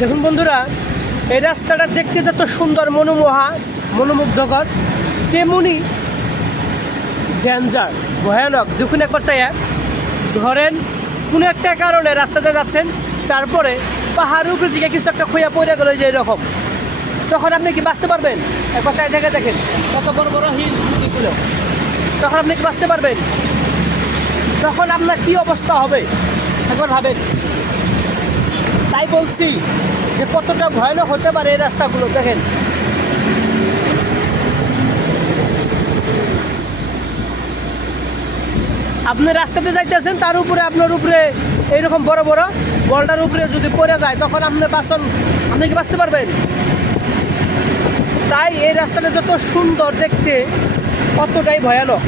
দেখুন বন্ধুরা, এই রাস্তাটা দেখতে যত সুন্দর, মনোমুগ্ধকর, তেমনি ডেঞ্জার, ভয়ানক। দেখুন একবার চাইয়া, ধরেন কোনো একটা কারণে রাস্তাতে যাচ্ছেন, তারপরে পাহাড়ের উপর দিকে কিছু একটা খোয়া পড়ে গেল যে এরকম, তখন আপনি কি বাঁচতে পারবেন? একবার চাই থেকে দেখেন কত বড় বড় হিল এগুলো, তখন আপনি কি বাঁচতে পারবেন? তখন আপনার কি অবস্থা হবে একবার ভাবেন। তাই বলছি যে কতটা ভয়ানক হতে পারে এই রাস্তাগুলো। দেখেন, আপনি রাস্তাতে যাইতেছেন, তার উপরে আপনার উপরে এইরকম বড় বড় বলটার উপরে যদি পড়ে যায়, তখন আপনি কি বাঁচতে পারবেন? তাই এই রাস্তাটা যত সুন্দর দেখতে, ততটাই ভয়ানক।